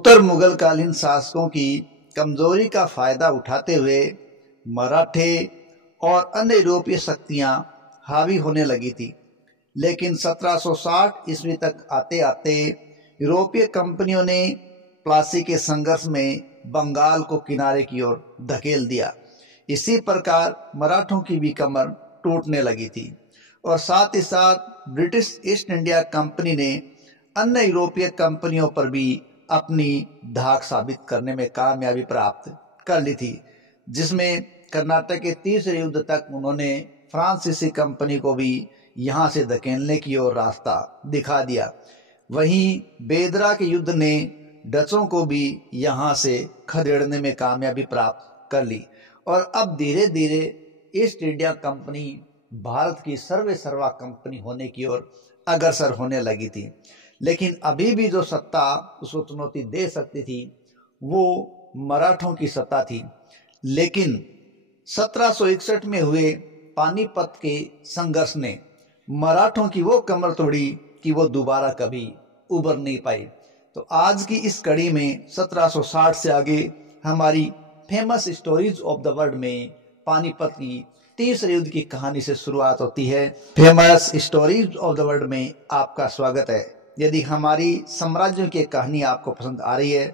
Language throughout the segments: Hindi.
उत्तर मुगलकालीन शासकों की कमजोरी का फायदा उठाते हुए मराठे और अन्य यूरोपीय शक्तियां हावी होने लगी थी। लेकिन 1760 ईस्वी तक आते आते यूरोपीय कंपनियों ने प्लासी के संघर्ष में बंगाल को किनारे की ओर धकेल दिया। इसी प्रकार मराठों की भी कमर टूटने लगी थी और साथ ही साथ ब्रिटिश ईस्ट इंडिया कंपनी ने अन्य यूरोपीय कंपनियों पर भी अपनी धाक साबित करने में कामयाबी प्राप्त कर ली थी, जिसमें कर्नाटक के तीसरे युद्ध तक उन्होंने फ्रांसीसी कंपनी को भी यहां से धकेलने की ओर रास्ता दिखा दिया। वहीं बेदरा के युद्ध ने डचों को भी यहां से खदेड़ने में कामयाबी प्राप्त कर ली और अब धीरे धीरे ईस्ट इंडिया कंपनी भारत की सर्वे सर्वा कंपनी होने की ओर अग्रसर होने लगी थी। लेकिन अभी भी जो सत्ता उसको चुनौती दे सकती थी वो मराठों की सत्ता थी। लेकिन 1761 में हुए पानीपत के संघर्ष ने मराठों की वो कमर तोड़ी कि वो दोबारा कभी उबर नहीं पाई। तो आज की इस कड़ी में 1760 से आगे हमारी famous stories of the world में पानीपत की तीसरे युद्ध की कहानी से शुरुआत होती है। Famous stories of the world में आपका स्वागत है। यदि हमारी साम्राज्यों की कहानी आपको पसंद आ रही है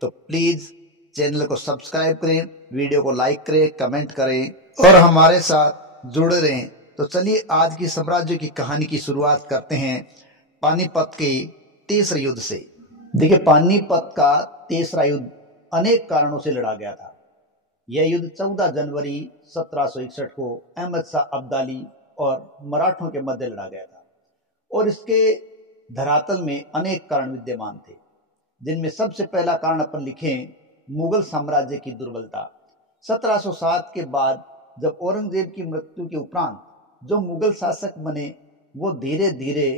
तो प्लीज चैनल को सब्सक्राइब करें, वीडियो को लाइक करें, कमेंट करें और हमारे साथ जुड़े रहें। तो चलिए आज की साम्राज्य की कहानी की शुरुआत करते हैं पानीपत के तीसरे युद्ध से। देखिए, पानीपत का तीसरा युद्ध अनेक कारणों से लड़ा गया था। यह युद्ध 14 जनवरी 1761 को अहमद शाह अब्दाली और मराठों के मध्य लड़ा गया था और इसके धरातल में अनेक कारण विद्यमान थे, जिनमें सबसे पहला कारण अपन लिखें मुगल साम्राज्य की दुर्बलता। 1707 के बाद जब औरंगजेब की मृत्यु के उपरांत जो मुगल शासक बने वो धीरे धीरे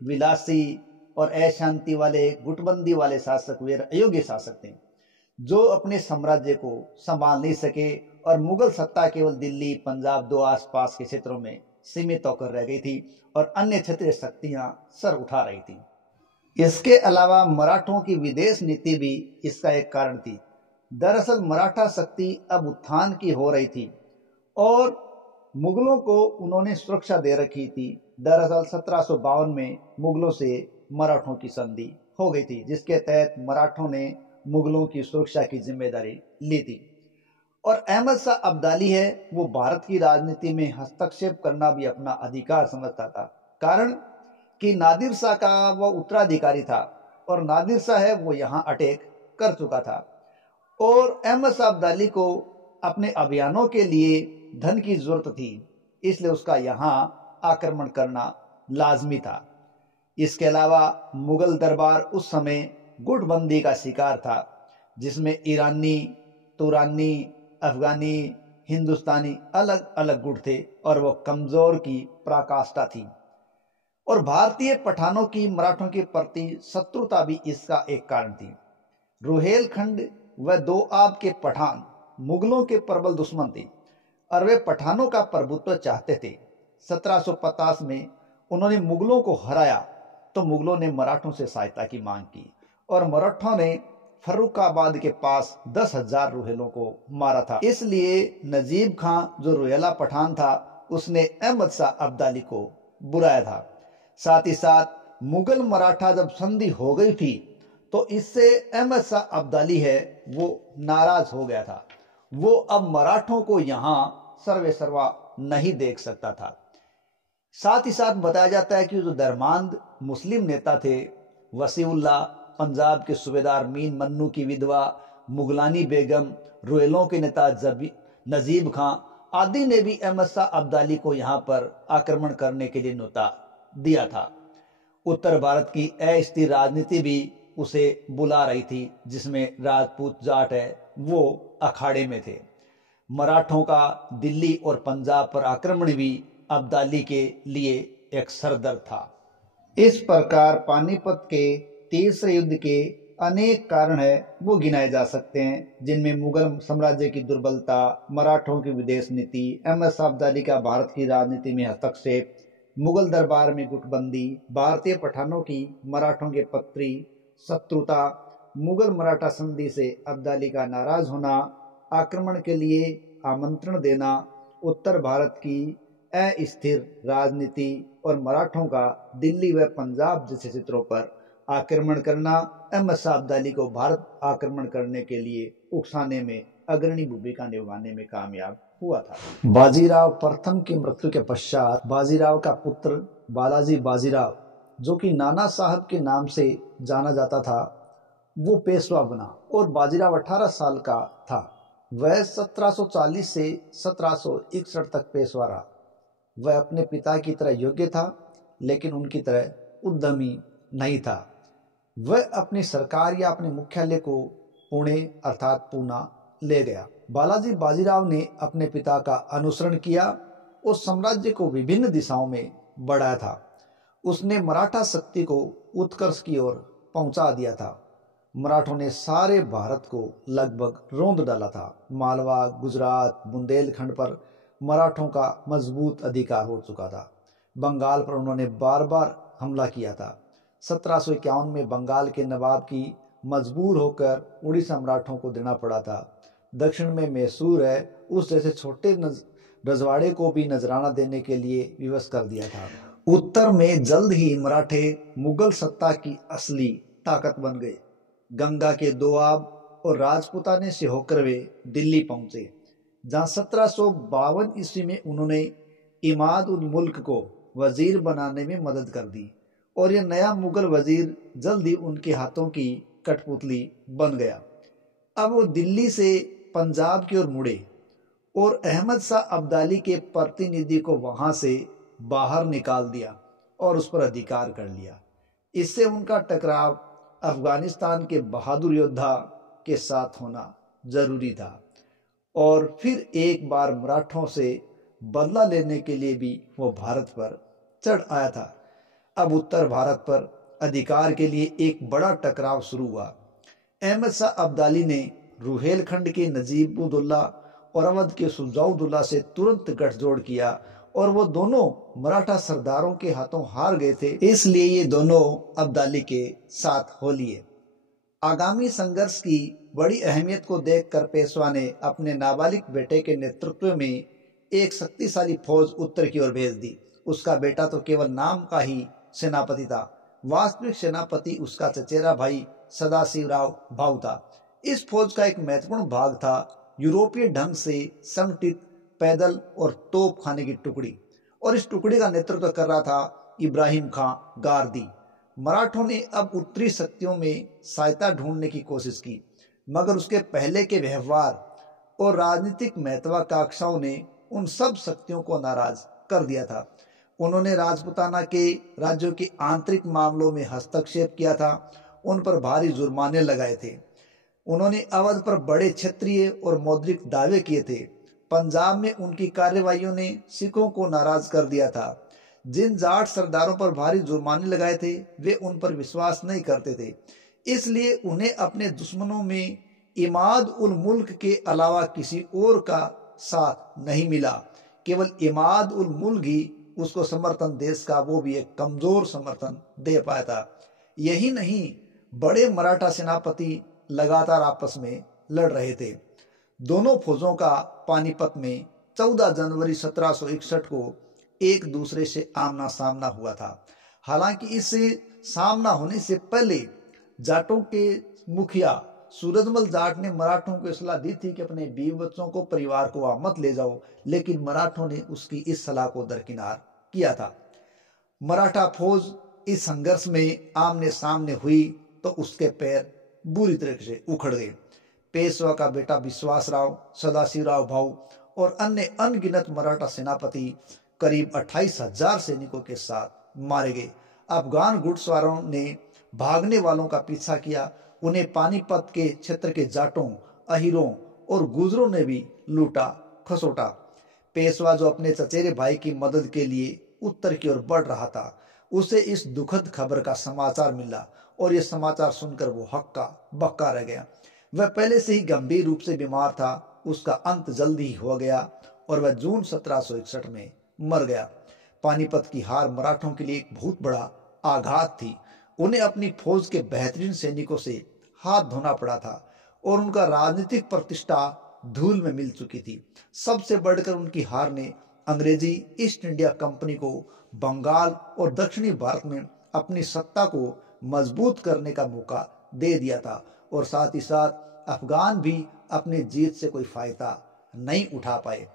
विलासी और अशांति वाले गुटबंदी वाले शासक हुए, अयोग्य शासक थे जो अपने साम्राज्य को संभाल नहीं सके और मुगल सत्ता केवल दिल्ली, पंजाब, दो आसपास के क्षेत्रों में सीमित होकर रह गई थी और अन्य क्षेत्रीय शक्तियां सर उठा रही थी। इसके अलावा मराठों की विदेश नीति भी इसका एक कारण थी। दरअसल मराठा शक्ति अब उत्थान की हो रही थी और मुगलों को उन्होंने सुरक्षा दे रखी थी। दरअसल 1752 में मुगलों से मराठों की संधि हो गई थी, जिसके तहत मराठों ने मुगलों की सुरक्षा की जिम्मेदारी ली थी। और अहमद शाह अब्दाली है वो भारत की राजनीति में हस्तक्षेप करना भी अपना अधिकार समझता था, कारण कि नादिर शाह का वो उत्तराधिकारी था और नादिर शाह है वो यहाँ अटैक कर चुका था और अहमद शाह अब्दाली को अपने अभियानों के लिए धन की जरूरत थी, इसलिए उसका यहाँ आक्रमण करना लाजमी था। इसके अलावा मुगल दरबार उस समय गुटबंदी का शिकार था, जिसमें ईरानी, तुरानी, अफगानी, हिंदुस्तानी अलग अलग गुट थे और वो कमजोर की पराकाष्ठा थी। और भारतीय पठानों की मराठों के प्रति शत्रुता भी इसका एक कारण थी। रुहेलखंड व दोआब के पठान मुगलों के प्रबल दुश्मन थे और वे पठानों का प्रभुत्व चाहते थे। 1750 में उन्होंने मुगलों को हराया तो मुगलों ने मराठों से सहायता की मांग की और मराठों ने फर्रुखाबाद के पास 10,000 रुहेलों को मारा था। इसलिए नजीब खां जो रुहेला पठान था उसने अहमद शाह अब्दाली को बुलाया था। साथ ही साथ मुगल मराठा जब संधि हो गई थी तो इससे अहमद शाह अब्दाली है वो नाराज हो गया था। वो अब मराठों को यहां सर्वे सर्वा नहीं देख सकता था। साथ ही साथ बताया जाता है कि जो धर्मांध मुस्लिम नेता थे वसीउल्लाह, पंजाब के सूबेदार मीन मन्नू की विधवा मुगलानी बेगम, रुहेलों के नेता नजीब खां आदि ने भी अहमद शाह अब्दाली को यहां पर आक्रमण करने के लिए न्योता दिया था। उत्तर भारत की अस्थिर राजनीति भी उसे बुला रही थी, जिसमें राजपूत जाट है वो अखाड़े में थे। मराठों का दिल्ली और पंजाब पर आक्रमण भी अब्दाली के लिए एक सरदर्द था। इस प्रकार पानीपत के तीसरे युद्ध के अनेक कारण है वो गिनाए जा सकते हैं, जिनमें मुगल साम्राज्य की दुर्बलता, मराठों की विदेश नीति, अहमद शाह अब्दाली का भारत की राजनीति में हस्तक्षेप, मुगल दरबार में गुटबंदी, भारतीय पठानों की मराठों के प्रति शत्रुता, मुगल मराठा संधि से अब्दाली का नाराज होना, आक्रमण के लिए आमंत्रण देना, उत्तर भारत की अस्थिर राजनीति और मराठों का दिल्ली व पंजाब जैसे क्षेत्रों पर आक्रमण करना अहमद शाह अब्दाली को भारत आक्रमण करने के लिए उकसाने में अग्रणी भूमिका निभाने में कामयाब हुआ था। बाजीराव प्रथम की मृत्यु के पश्चात बाजीराव का पुत्र बालाजी बाजीराव, जो कि नाना साहब के नाम से जाना जाता था, वो पेशवा बना और बाजीराव 18 साल का था। वह 1740 से 1761 तक पेशवा रहा। वह अपने पिता की तरह योग्य था, लेकिन उनकी तरह उद्यमी नहीं था। वह अपनी सरकार या अपने मुख्यालय को पुणे अर्थात पूना ले गया। बालाजी बाजीराव ने अपने पिता का अनुसरण किया और साम्राज्य को विभिन्न दिशाओं में बढ़ाया था। उसने मराठा शक्ति को उत्कर्ष की ओर पहुंचा दिया था। मराठों ने सारे भारत को लगभग रौंद डाला था। मालवा, गुजरात, बुंदेलखंड पर मराठों का मजबूत अधिकार हो चुका था। बंगाल पर उन्होंने बार बार हमला किया था। 1751 में बंगाल के नवाब की मजबूर होकर उड़ीसा मराठों को देना पड़ा था। दक्षिण में मैसूर है, उस जैसे छोटे रजवाड़े को भी नजराना देने के लिए विवश कर दिया था। उत्तर में जल्द ही मराठे मुगल सत्ता की असली ताकत बन गए। गंगा के दोआब और राजपुताने से होकर वे दिल्ली पहुंचे, जहां 1752 ईस्वी में उन्होंने इमाद उल मुल्क को वजीर बनाने में मदद कर दी और यह नया मुगल वजीर जल्द ही उनके हाथों की कठपुतली बन गया। अब वो दिल्ली से पंजाब की ओर मुड़े और अहमद शाह अब्दाली के प्रतिनिधि को वहां से बाहर निकाल दिया और उस पर अधिकार कर लिया। इससे उनका टकराव अफगानिस्तान के बहादुर योद्धा के साथ होना जरूरी था और फिर एक बार मराठों से बदला लेने के लिए भी वो भारत पर चढ़ आया था। अब उत्तर भारत पर अधिकार के लिए एक बड़ा टकराव शुरू हुआ। अहमद शाह अब्दाली ने रुहेलखंड के नजीबुद्दौला और अवध के सुजाउद्दौला से तुरंत गठजोड़ किया और वो दोनों मराठा सरदारों के हाथों हार गए थे, इसलिए ये दोनों अब्दाली के साथ हो लिए। आगामी संघर्ष की बड़ी अहमियत को देखकर पेशवा ने अपने नाबालिग बेटे के नेतृत्व में एक शक्तिशाली फौज उत्तर की ओर भेज दी। उसका बेटा तो केवल नाम का ही सेनापति था, वास्तविक सेनापति उसका चचेरा भाई सदाशिवराव भाऊ था। इस फौज का एक महत्वपूर्ण भाग था यूरोपीय ढंग से संगठित पैदल और तोप खाने की टुकड़ी, और इस टुकड़ी का नेतृत्व कर रहा था इब्राहिम खां गारदी। मराठों ने अब उत्तरी शक्तियों में सहायता ढूंढने की कोशिश की, मगर उसके पहले के व्यवहार और राजनीतिक महत्वाकांक्षाओं ने उन सब शक्तियों को नाराज कर दिया था। उन्होंने राजपुताना के राज्यों के आंतरिक मामलों में हस्तक्षेप किया था, उन पर भारी जुर्माने लगाए थे। उन्होंने अवध पर बड़े क्षेत्रीय और मौद्रिक दावे किए थे। पंजाब में उनकी कार्यवाहियों ने सिखों को नाराज कर दिया था। जिन जाट सरदारों पर भारी जुर्माने लगाए थे वे उन पर विश्वास नहीं करते थे, इसलिए उन्हें अपने दुश्मनों में इमाद उल मुल्क के अलावा किसी और का साथ नहीं मिला। केवल इमाद उल मुल्क ही उसको समर्थन देश का, वो भी एक कमजोर समर्थन दे पाया था। यही नहीं, बड़े मराठा सेनापति लगातार आपस में लड़ रहे थे। दोनों फौजों का पानीपत में 14 जनवरी 1761 को एक दूसरे से आमना सामना हुआ था। हालांकि इससे सामना होने से पहले जाटों के मुखिया सूरजमल जाट ने मराठों को सलाह दी थी कि अपने बीवी बच्चों को, परिवार को वहां मत ले जाओ, लेकिन मराठों ने उसकी इस सलाह को दरकिनार किया था। मराठा फौज इस संघर्ष में आमने सामने हुई तो उसके पैर बुरी तरह से उखड़ गए। पेशवा का बेटा विश्वासराव, सदाशिवराव भाऊ और अन्य अनगिनत मराठा सेनापति करीब 28,000 सैनिकों के साथ मारे गए। अफगान घुड़सवारों ने भागने वालों का पीछा किया। उन्हें पानीपत के क्षेत्र के जाटों, अहिरों और गुजरों ने भी लूटा खसोटा। पेशवा, जो अपने चचेरे भाई की मदद के लिए उत्तर की ओर बढ़ रहा था, उसे इस दुखद खबर का समाचार मिला और यह समाचार सुनकर वो हक्का बक्का रह गया। वह पहले से ही गंभीर रूप से बीमार था। उसका अंत जल्दी ही हो गया और वह जून 1761 में मर गया। पानीपत की हार मराठों के लिए एक बहुत बड़ा आघात थी। उन्हें अपनी फौज के बेहतरीन सैनिकों से हाथ धोना पड़ा था और उनका राजनीतिक प्रतिष्ठा धूल में मिल चुकी थी। सबसे बढ़कर उनकी हार ने अंग्रेजी ईस्ट इंडिया कंपनी को बंगाल और दक्षिणी भारत में अपनी सत्ता को मजबूत करने का मौका दे दिया था और साथ ही साथ अफगान भी अपनी जीत से कोई फायदा नहीं उठा पाए।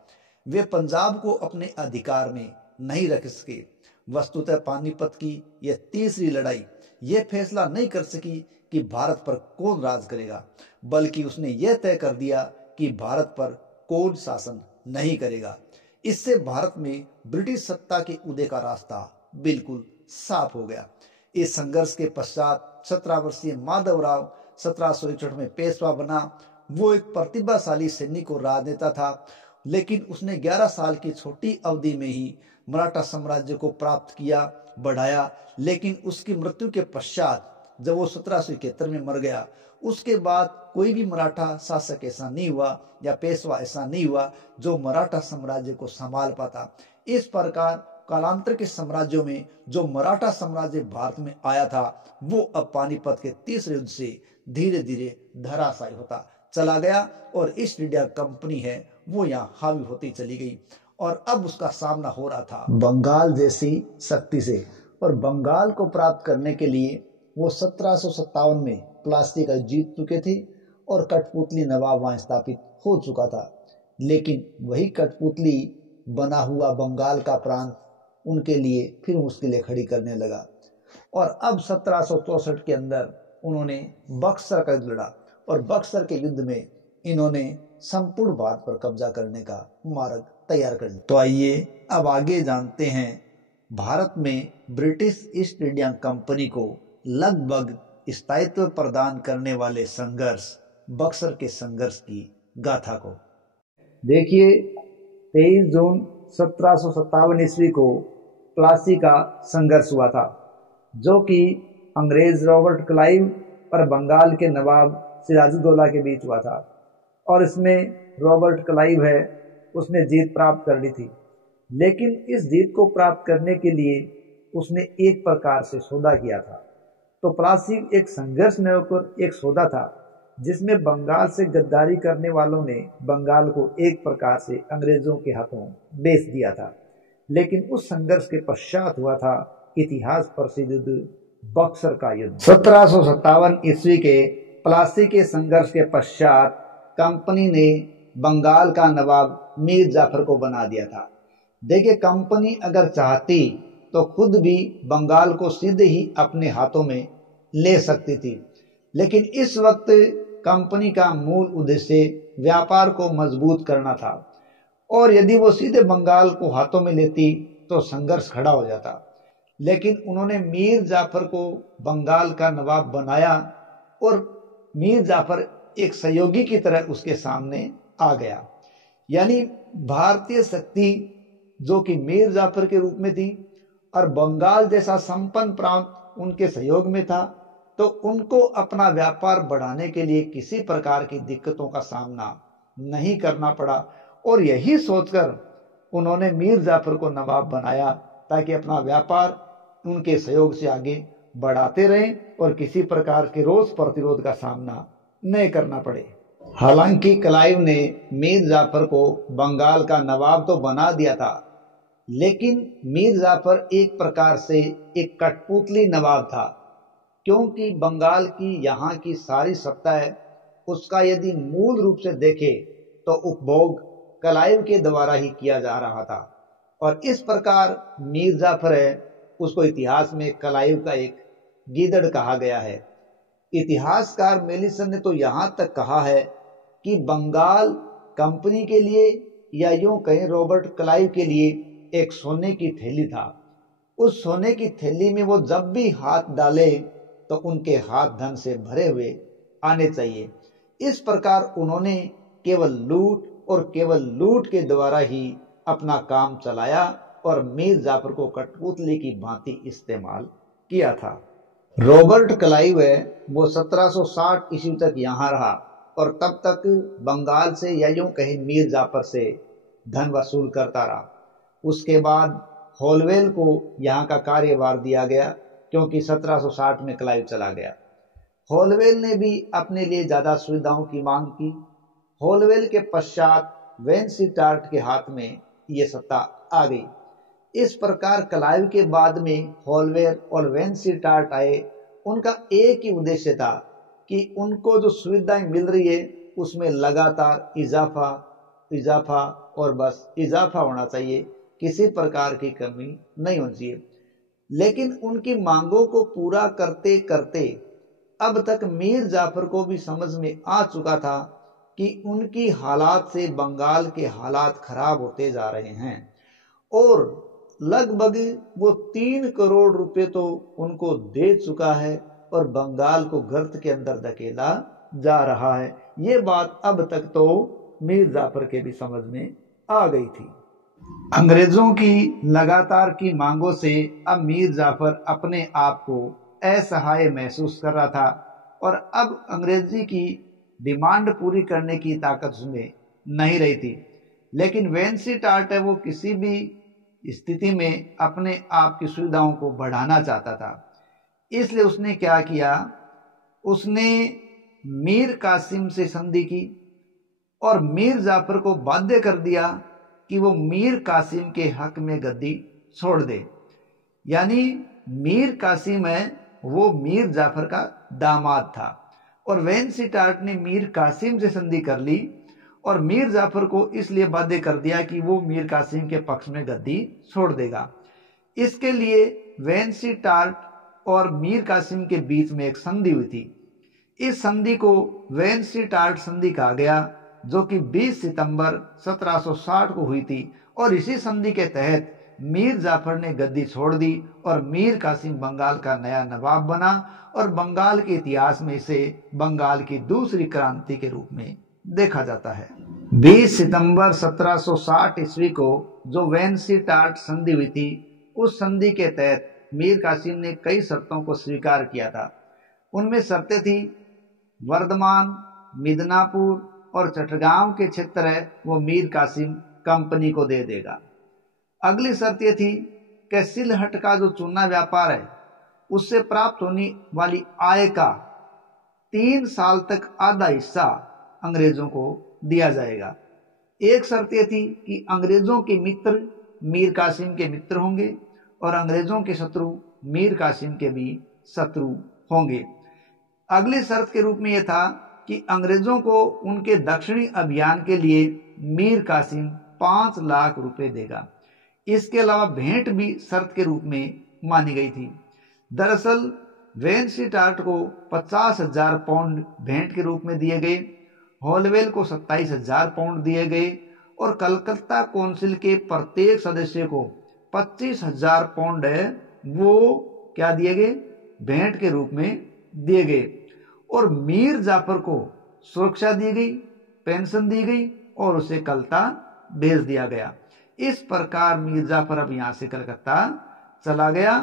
वे पंजाब को अपने अधिकार में नहीं रख सके। वस्तुतः पानीपत की यह तीसरी लड़ाई यह फैसला नहीं कर सकी कि भारत पर कौन राज करेगा, बल्कि उसने यह तय कर दिया कि भारत पर कौन शासन नहीं करेगा। इससे भारत में ब्रिटिश सत्ता के उदय का रास्ता बिल्कुल साफ हो गया। इस संघर्ष के पश्चात 17 वर्षीय माधवराव 1761 में पेशवा बना। वो एक प्रतिभाशाली सैनिक और राजनेता था, लेकिन उसने 11 साल की छोटी अवधि में ही मराठा साम्राज्य को प्राप्त किया, बढ़ाया। लेकिन उसकी मृत्यु के पश्चात जब वो 1771 में मर गया, उसके बाद कोई भी मराठा शासक ऐसा नहीं हुआ या पेशवा ऐसा नहीं हुआ जो मराठा साम्राज्य को संभाल पाता। इस प्रकार कालांतर के साम्राज्यों में जो मराठा साम्राज्य भारत में आया था, वो अब पानीपत के तीसरे युद्ध से धीरे धीरे धराशायी होता चला गया और ईस्ट इंडिया कंपनी है वो यहाँ हावी होती चली गई और अब उसका सामना हो रहा था बंगाल जैसी शक्ति से। और बंगाल को प्राप्त करने के लिए वो 1757 में प्लासी का जीत चुके थे और कठपुतली नवाब वहां स्थापित हो चुका था। लेकिन वही कठपुतली बना हुआ बंगाल का प्रांत उनके लिए फिर मुश्किलें खड़ी करने लगा और अब 1764 के अंदर उन्होंने बक्सर का युद्ध लड़ा और बक्सर के युद्ध में इन्होंने संपूर्ण भारत पर कब्जा करने का मार्ग तैयार कर दिया। तो आइए अब आगे जानते हैं भारत में ब्रिटिश ईस्ट इंडिया कंपनी को लगभग स्थायित्व प्रदान करने वाले संघर्ष बक्सर के संघर्ष की गाथा को। देखिए 23 जून 1757 ईस्वी को प्लासी का संघर्ष हुआ था, जो कि अंग्रेज रॉबर्ट क्लाइव और बंगाल के नवाब सिराजुद्दौला के बीच हुआ था और इसमें रॉबर्ट क्लाइव है उसने जीत प्राप्त कर ली थी। लेकिन इस जीत को प्राप्त करने के लिए उसने एक प्रकार से सौदा किया था। तो प्लासी एक संघर्ष में होकर एक सौदा था जिसमें बंगाल से गद्दारी करने वालों ने बंगाल को एक प्रकार से अंग्रेजों के हाथों बेच दिया था। लेकिन उस संघर्ष के पश्चात हुआ था इतिहास प्रसिद्ध युद्ध बक्सर का युद्ध। 1757 ईस्वी के प्लासी के संघर्ष के पश्चात कंपनी ने बंगाल का नवाब मीर जाफर को बना दिया था। देखिए कंपनी अगर चाहती तो खुद भी बंगाल को सीधे ही अपने हाथों में ले सकती थी, लेकिन इस वक्त कंपनी का मूल उद्देश्य व्यापार को मजबूत करना था और यदि वो सीधे बंगाल को हाथों में लेती तो संघर्ष खड़ा हो जाता। लेकिन उन्होंने मीर जाफर को बंगाल का नवाब बनाया और मीर जाफर एक सहयोगी की तरह उसके सामने आ गया। यानी भारतीय शक्ति जो कि मीर जाफर के रूप में थी और बंगाल जैसा संपन्न प्रांत उनके सहयोग में था, तो उनको अपना व्यापार बढ़ाने के लिए किसी प्रकार की दिक्कतों का सामना नहीं करना पड़ा और यही सोचकर उन्होंने मीर जाफर को नवाब बनाया ताकि अपना व्यापार उनके सहयोग से आगे बढ़ाते रहें और किसी प्रकार के रोष प्रतिरोध का सामना नहीं करना पड़े। हालांकि क्लाइव ने मीर जाफर को बंगाल का नवाब तो बना दिया था, लेकिन मीर जाफर एक प्रकार से एक कठपुतली नवाब था, क्योंकि बंगाल की यहाँ की सारी सत्ता है उसका यदि मूल रूप से देखे तो उपभोग क्लाइव के द्वारा ही किया जा रहा था। और इस प्रकार मीर जाफर है उसको इतिहास में क्लाइव का एक गीदड़ कहा गया है। इतिहासकार मेलिसन ने तो यहाँ तक कहा है कि बंगाल कंपनी के लिए या यूं कहें रॉबर्ट क्लाइव के लिए एक सोने की थैली था। उस सोने की थैली में वो जब भी हाथ डाले तो उनके हाथ धन से भरे हुए आने चाहिए। इस प्रकार उन्होंने केवल लूट और केवल लूट के द्वारा ही अपना काम चलाया और मीर जाफर को कठपुतली की भांति इस्तेमाल किया था। रॉबर्ट क्लाइव है वो 1760 ईस्वी तक यहाँ रहा और तब तक बंगाल से या यूं कहीं मीर जाफर से धन वसूल करता रहा। उसके बाद होलवेल को यहाँ का कार्यभार दिया गया क्योंकि 1760 में क्लाइव चला गया। होलवेल ने भी अपने लिए ज्यादा सुविधाओं की मांग की। होलवेल के पश्चात वेनसीटार्ट के हाथ में यह सत्ता आ गई। इस प्रकार क्लाइव के बाद में होलवेल और वेनसीटार्ट आए। उनका एक ही उद्देश्य था कि उनको जो सुविधाएं मिल रही है उसमें लगातार इजाफा इजाफा और बस इजाफा होना चाहिए, किसी प्रकार की कमी नहीं होनी चाहिए। लेकिन उनकी मांगों को पूरा करते करते अब तक मीर जाफर को भी समझ में आ चुका था कि उनकी हालात से बंगाल के हालात खराब होते जा रहे हैं और लगभग वो 3 करोड़ रुपए तो उनको दे चुका है और बंगाल को गर्त के अंदर धकेला जा रहा है। ये बात अब तक तो मीर जाफर के भी समझ में आ गई थी। अंग्रेजों की लगातार की मांगों से अब मीर जाफर अपने आप को असहाय महसूस कर रहा था और अब अंग्रेजी की डिमांड पूरी करने की ताकत उसमें नहीं रही थी। लेकिन वेनसीटार्ट है वो किसी भी स्थिति में अपने आप की सुविधाओं को बढ़ाना चाहता था। इसलिए उसने क्या किया, उसने मीर कासिम से संधि की और मीर जाफर को बाध्य कर दिया कि वो मीर कासिम के हक में गद्दी छोड़ दे। यानी मीर कासिम है वो मीर जाफर का दामाद था और वेनसीटार्ट ने मीर कासिम से संधि कर ली और मीर जाफर को इसलिए बाध्य कर दिया कि वो मीर कासिम के पक्ष में गद्दी छोड़ देगा। इसके लिए वेनसीटार्ट और मीर कासिम के बीच में एक संधि हुई थी। इस संधि को वेनसीटार्ट संधि कहा गया, जो कि 20 सितंबर 1760 को हुई थी और इसी संधि के तहत मीर जाफर ने गद्दी छोड़ दी और मीर कासिम बंगाल का नया नवाब बना और बंगाल के इतिहास में इसे बंगाल की दूसरी क्रांति के रूप में देखा जाता है। 20 सितंबर 1760 ईस्वी को जो वेनसीटार्ट संधि हुई थी, उस संधि के तहत मीर कासिम ने कई शर्तों को स्वीकार किया था। उनमें शर्तें थी, वर्धमान, मिदनापुर और चटगांव के क्षेत्र है वो मीर कासिम कंपनी को दे देगा। अगली शर्त यह थी कि सिलहट का जो चूना व्यापार है उससे प्राप्त होने वाली आय का 3 साल तक आधा हिस्सा अंग्रेजों को दिया जाएगा। एक शर्त यह थी कि अंग्रेजों के मित्र मीर कासिम के मित्र होंगे और अंग्रेजों के शत्रु मीर कासिम के भी शत्रु होंगे। अगली शर्त के रूप में यह था कि अंग्रेजों को उनके दक्षिणी अभियान के लिए मीर कासिम 5 लाख रुपए देगा। इसके अलावा भेंट भी शर्त के रूप में मानी गई थी। दरअसल वेनसीटार्ट को 50,000 पाउंड भेंट के रूप में दिए गए, होलवेल को 27,000 पाउंड दिए गए और कलकत्ता काउंसिल के प्रत्येक सदस्य को 25,000 पाउंड है वो क्या दिए गए, भेंट के रूप में दिए गए और मीर जाफर को सुरक्षा दी गई, पेंशन दी गई और उसे कलकत्ता भेज दिया गया। इस प्रकार मीर जाफर अब यहां से कलकत्ता चला गया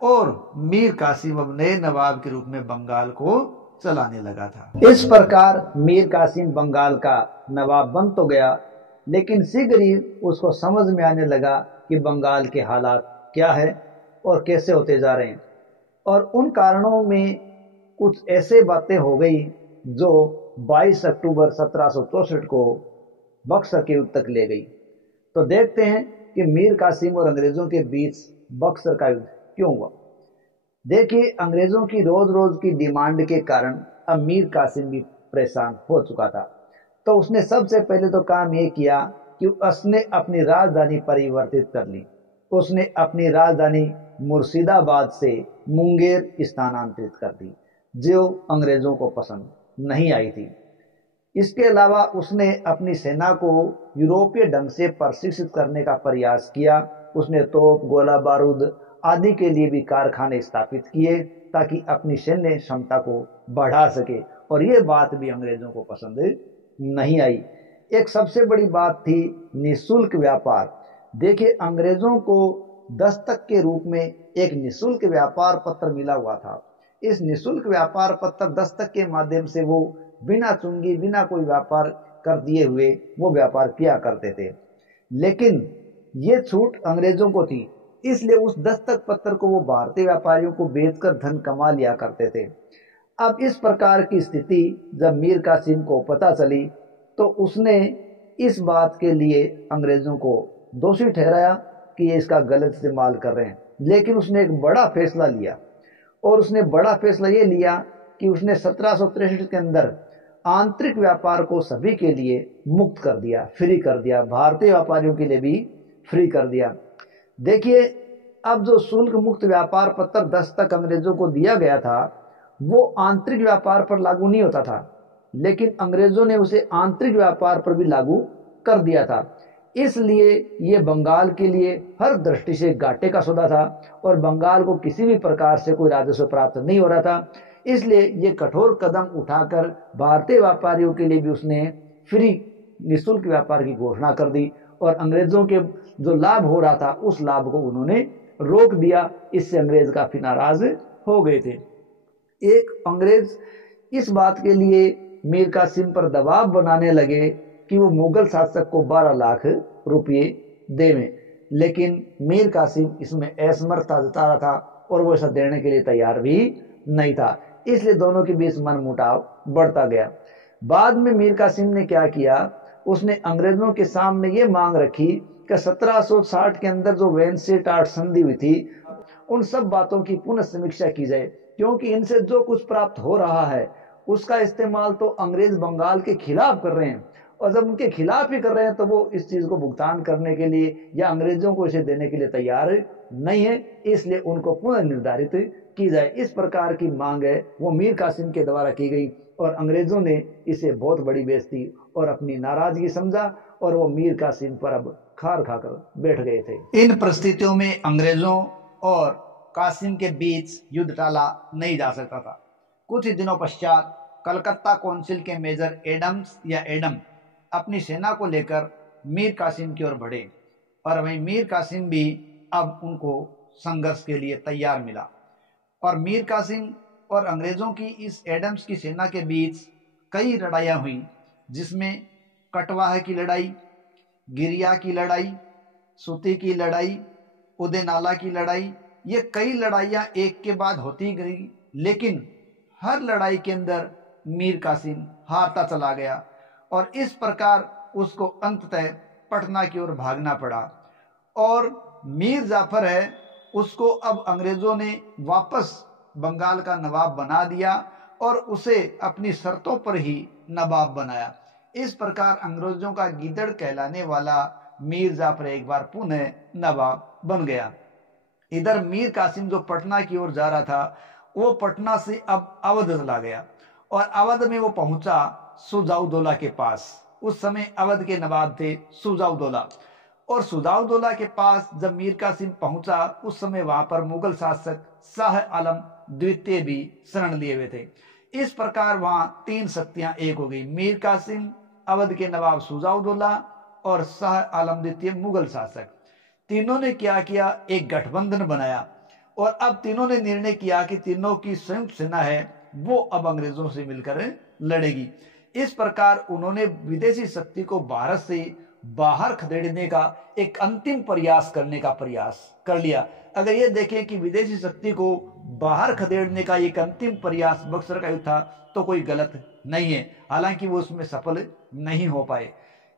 और मीर कासिम अब नए नवाब के रूप में बंगाल को चलाने लगा था। इस प्रकार मीर कासिम बंगाल का नवाब बन तो गया, लेकिन शीघ्र ही उसको समझ में आने लगा कि बंगाल के हालात क्या है और कैसे होते जा रहे हैं और उन कारणों में कुछ ऐसे बातें हो गई जो 22 अक्टूबर 1764 को बक्सर के युद्ध तक ले गई। तो देखते हैं कि मीर कासिम और अंग्रेजों के बीच बक्सर का युद्ध क्यों हुआ। देखिए, अंग्रेजों की रोज रोज की डिमांड के कारण अब मीर कासिम भी परेशान हो चुका था। तो उसने सबसे पहले तो काम यह किया कि उसने अपनी राजधानी परिवर्तित कर ली। उसने अपनी राजधानी मुर्शिदाबाद से मुंगेर स्थानांतरित कर दी, जो अंग्रेजों को पसंद नहीं आई थी। इसके अलावा उसने अपनी सेना को यूरोपीय ढंग से प्रशिक्षित करने का प्रयास किया। उसने तोप, गोला बारूद आदि के लिए भी कारखाने स्थापित किए ताकि अपनी सैन्य क्षमता को बढ़ा सके और ये बात भी अंग्रेजों को पसंद नहीं आई। एक सबसे बड़ी बात थी निःशुल्क व्यापार। देखिए, अंग्रेजों को दस्तक के रूप में एक निःशुल्क व्यापार पत्र मिला हुआ था। इस निःशुल्क व्यापार पत्र दस्तक के माध्यम से वो बिना चुंगी, बिना कोई व्यापार कर दिए हुए वो व्यापार किया करते थे। लेकिन ये छूट अंग्रेजों को थी, इसलिए उस दस्तक पत्र को वो भारतीय व्यापारियों को बेचकर धन कमा लिया करते थे। अब इस प्रकार की स्थिति जब मीर कासिम को पता चली तो उसने इस बात के लिए अंग्रेजों को दोषी ठहराया कि ये इसका गलत इस्तेमाल कर रहे हैं, लेकिन उसने एक बड़ा फैसला लिया। और उसने बड़ा फैसला ये लिया कि उसने 1763 के अंदर आंतरिक व्यापार को सभी के लिए मुक्त कर दिया, फ्री कर दिया, भारतीय व्यापारियों के लिए भी फ्री कर दिया। देखिए, अब जो शुल्क मुक्त व्यापार पत्र 10 तक अंग्रेजों को दिया गया था वो आंतरिक व्यापार पर लागू नहीं होता था, लेकिन अंग्रेजों ने उसे आंतरिक व्यापार पर भी लागू कर दिया था। इसलिए ये बंगाल के लिए हर दृष्टि से घाटे का सौदा था और बंगाल को किसी भी प्रकार से कोई राजस्व प्राप्त नहीं हो रहा था। इसलिए ये कठोर कदम उठाकर भारतीय व्यापारियों के लिए भी उसने फ्री निःशुल्क व्यापार की घोषणा कर दी और अंग्रेजों के जो लाभ हो रहा था उस लाभ को उन्होंने रोक दिया। इससे अंग्रेज काफी नाराज हो गए थे। एक अंग्रेज इस बात के लिए मीर कासिम पर दबाव बनाने लगे कि वो मुगल शासक को 12 लाख रुपये देवें, लेकिन मीर कासिम इसमें असमर्थता जता रहा था और वो ऐसा देने के लिए तैयार भी नहीं था। इसलिए दोनों के बीच मनमुटाव बढ़ता गया। बाद में मीर कासिम ने क्या किया, उसने अंग्रेजों के सामने ये मांग रखी कि 1760 के अंदर जो वेनसेटार्ट संधि हुई थी उन सब बातों की पुनः समीक्षा की जाए, क्योंकि इनसे जो कुछ प्राप्त हो रहा है उसका इस्तेमाल तो अंग्रेज बंगाल के खिलाफ कर रहे हैं, और जब उनके खिलाफ ही कर रहे हैं तो वो इस चीज को भुगतान करने के लिए या अंग्रेजों को इसे देने के लिए तैयार नहीं है। इसलिए उनको पुनः निर्धारित की जाए, इस प्रकार की मांग है वो मीर कासिम के द्वारा की गई और अंग्रेजों ने इसे बहुत बड़ी बेइज्जती और अपनी नाराजगी समझा और वो मीर कासिम पर अब खार खाकर बैठ गए थे। इन परिस्थितियों में अंग्रेजों और कासिम के बीच युद्ध टाला नहीं जा सकता था। कुछ ही दिनों पश्चात कलकत्ता काउंसिल के मेजर एडम अपनी सेना को लेकर मीर कासिम की ओर बढ़े और वहीं मीर कासिम भी अब उनको संघर्ष के लिए तैयार मिला और मीर कासिम और अंग्रेजों की इस एडम्स की सेना के बीच कई लड़ाइयाँ हुई, जिसमें कटवाह की लड़ाई, गिरिया की लड़ाई, सूती की लड़ाई, उदेनाला की लड़ाई, ये कई लड़ाइयाँ एक के बाद होती गई, लेकिन हर लड़ाई के अंदर मीर कासिम हारता चला गया और इस प्रकार उसको अंततः पटना की ओर भागना पड़ा। और मीर जाफर है उसको अब अंग्रेजों ने वापस बंगाल का नवाब बना दिया और उसे अपनी शर्तों पर ही नवाब बनाया। इस प्रकार अंग्रेजों का गीदड़ कहलाने वाला मीर जाफर एक बार पुनः नवाब बन गया। इधर मीर कासिम जो पटना की ओर जा रहा था वो पटना से अब अवध चला गया और अवध में वो पहुंचा सुजाउदौला के पास। उस समय अवध के नवाब थे सुजाउदौला और सुजाउदौला के पास जब मीर कासिम पहुंचा उस समय वहां पर मुगल शासक शाह आलम द्वितीय भी शरण लिए हुए थे। इस प्रकार वहां तीन शक्तियां एक हो गई, मीर कासिम, अवध के नवाब सुजाउदौला और शाह आलम द्वितीय मुगल शासक। तीनों ने क्या किया, एक गठबंधन बनाया और अब तीनों ने निर्णय किया कि तीनों की संयुक्त सेना है वो अब अंग्रेजों से मिलकर लड़ेगी। इस प्रकार उन्होंने विदेशी शक्ति को भारत से बाहर खदेड़ने का एक अंतिम प्रयास करने का प्रयास कर लिया। अगर ये देखें कि विदेशी शक्ति को बाहर खदेड़ने का एक अंतिम प्रयास बक्सर का युद्ध था तो कोई गलत नहीं है, हालांकि वो उसमें सफल नहीं हो पाए।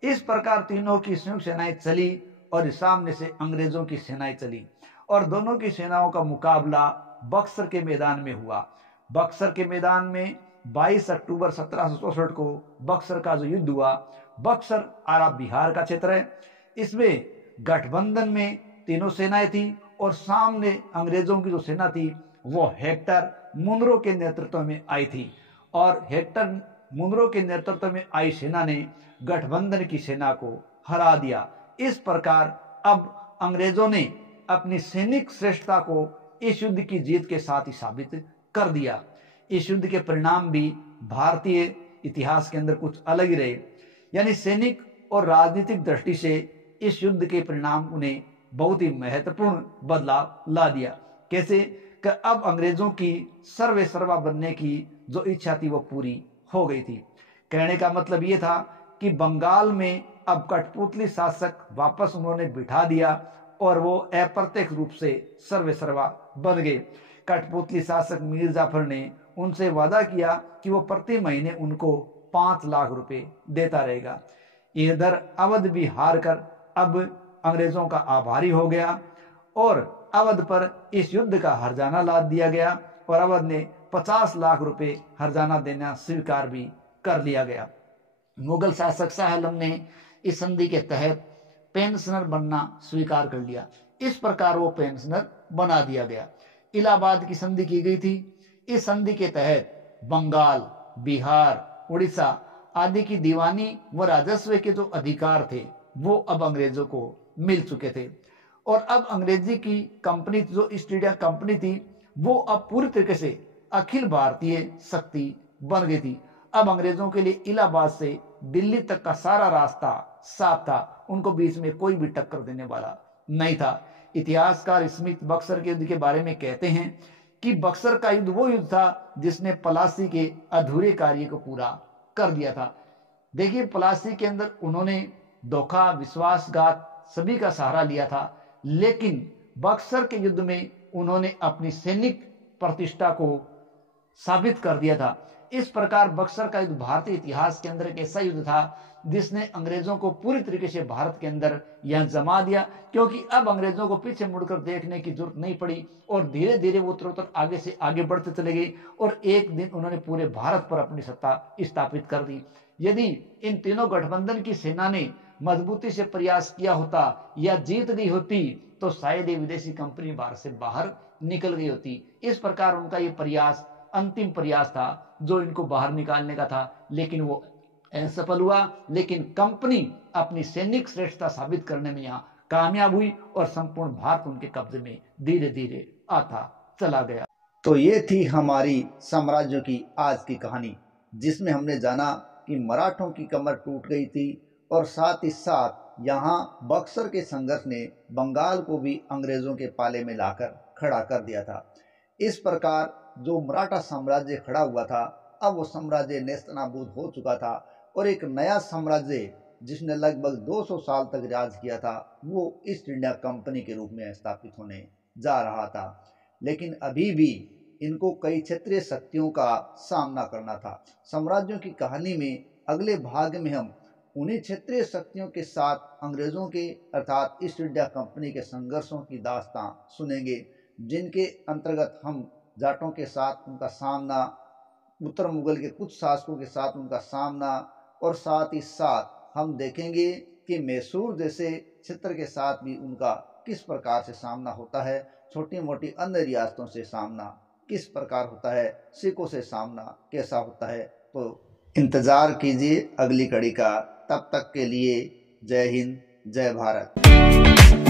इस प्रकार तीनों की संयुक्त सेनाएं चली और सामने से अंग्रेजों की सेनाएं चली और दोनों की सेनाओं का मुकाबला बक्सर के मैदान में हुआ। बक्सर के मैदान में 22 अक्टूबर 1764 को बक्सर का जो युद्ध हुआ, बक्सर आरा बिहार का क्षेत्र है, इसमें गठबंधन में तीनों सेनाएं थी और सामने अंग्रेजों की जो सेना थी वो हेक्टर मुनरो के नेतृत्व में आई थी और हेक्टर मुनरो के नेतृत्व में आई सेना ने गठबंधन की सेना को हरा दिया। इस प्रकार अब अंग्रेजों ने अपनी सैनिक श्रेष्ठता को इस युद्ध की जीत के साथ ही साबित कर दिया। इस युद्ध के परिणाम भी भारतीय इतिहास के अंदर कुछ अलग ही रहे, यानी सैनिक और राजनीतिक दृष्टि से इस युद्ध के परिणाम उन्हें बहुत ही महत्वपूर्ण बदलाव ला दिया। कैसे कि अब अंग्रेजों की सर्वे सर्वा बनने की जो इच्छा थी वो पूरी हो गई थी। कहने का मतलब ये था कि बंगाल में अब कठपुतली शासक वापस उन्होंने बिठा दिया और वो अप्रत्यक्ष रूप से सर्वे सर्वा बन गए। कठपुतली शासक मीर जाफर ने उनसे वादा किया कि वो प्रति महीने उनको 5 लाख रुपए देता रहेगा। इधर अवध भी हार कर अब अंग्रेजों का आभारी हो गया और अवध पर इस युद्ध का हर्जाना लाद दिया गया और अवध ने 50 लाख रुपए हर्जाना देना स्वीकार भी कर लिया गया। मुगल शासक शाह आलम ने इस संधि के तहत पेंशनर बनना स्वीकार कर लिया। इस प्रकार वो पेंशनर बना दिया गया। इलाहाबाद की संधि की गई थी। इस संधि के तहत बंगाल, बिहार, उड़ीसा आदि की दीवानी व राजस्व के जो अधिकार थे वो अब अंग्रेजों को मिल चुके थे और अब अंग्रेजी की कंपनी जो ईस्ट इंडिया कंपनी थी वो अब पूरी तरीके से अखिल भारतीय शक्ति बन गई थी। अब अंग्रेजों के लिए इलाहाबाद से दिल्ली तक का सारा रास्ता साफ था, उनको बीच में कोई भी टक्कर देने वाला नहीं था। इतिहासकार स्मिथ बक्सर के युद्ध के बारे में कहते हैं कि बक्सर का युद्ध वो युद्ध था जिसने प्लासी के अधूरे कार्य को पूरा कर दिया था। देखिए, प्लासी के अंदर उन्होंने धोखा, विश्वासघात सभी का सहारा लिया था, लेकिन बक्सर के युद्ध में उन्होंने अपनी सैनिक प्रतिष्ठा को साबित कर दिया था। इस प्रकार बक्सर का युद्ध भारतीय इतिहास के अंदर एक ऐसा युद्ध था जिसने अंग्रेजों को पूरी तरीके से भारत के अंदर यहां जमा दिया, क्योंकि अब अंग्रेजों को पीछे मुड़कर देखने की जरूरत नहीं पड़ी और धीरे धीरे वो उत्तरोत्तर आगे से आगे बढ़ते चले गए और एक दिन उन्होंने पूरे भारत पर अपनी सत्ता स्थापित कर दी। यदि इन तीनों गठबंधन की सेना ने मजबूती से प्रयास किया होता या जीत गई होती तो शायद ये विदेशी कंपनी भारत से बाहर निकल गई होती। इस प्रकार उनका ये प्रयास अंतिम प्रयास था जो इनको बाहर निकालने का था, लेकिन वो असफल हुआ। लेकिन कंपनी अपनी सैनिक श्रेष्ठता साबित करने में यहाँ कामयाब हुई और संपूर्ण भारत उनके कब्जे में धीरे धीरे आता चला गया। तो ये थी हमारी साम्राज्यों की आज की कहानी, जिसमें हमने जाना कि मराठों की कमर टूट गई थी और साथ ही साथ यहाँ बक्सर के संघर्ष ने बंगाल को भी अंग्रेजों के पाले में लाकर खड़ा कर दिया था। इस प्रकार जो मराठा साम्राज्य खड़ा हुआ था, अब वो साम्राज्य नेस्तनाबूद हो चुका था और एक नया साम्राज्य जिसने लगभग 200 साल तक राज किया था वो ईस्ट इंडिया कंपनी के रूप में स्थापित होने जा रहा था। लेकिन अभी भी इनको कई क्षेत्रीय शक्तियों का सामना करना था। साम्राज्यों की कहानी में अगले भाग में हम उन्हीं क्षेत्रीय शक्तियों के साथ अंग्रेजों के अर्थात ईस्ट इंडिया कंपनी के संघर्षों की दास्तां सुनेंगे, जिनके अंतर्गत हम जाटों के साथ उनका सामना, उत्तर मुगल के कुछ शासकों के साथ उनका सामना और साथ ही साथ हम देखेंगे कि मैसूर जैसे क्षेत्र के साथ भी उनका किस प्रकार से सामना होता है, छोटी मोटी अन्य रियासतों से सामना किस प्रकार होता है, सिखों से सामना कैसा होता है। तो इंतज़ार कीजिए अगली कड़ी का। तब तक के लिए जय हिंद, जय भारत।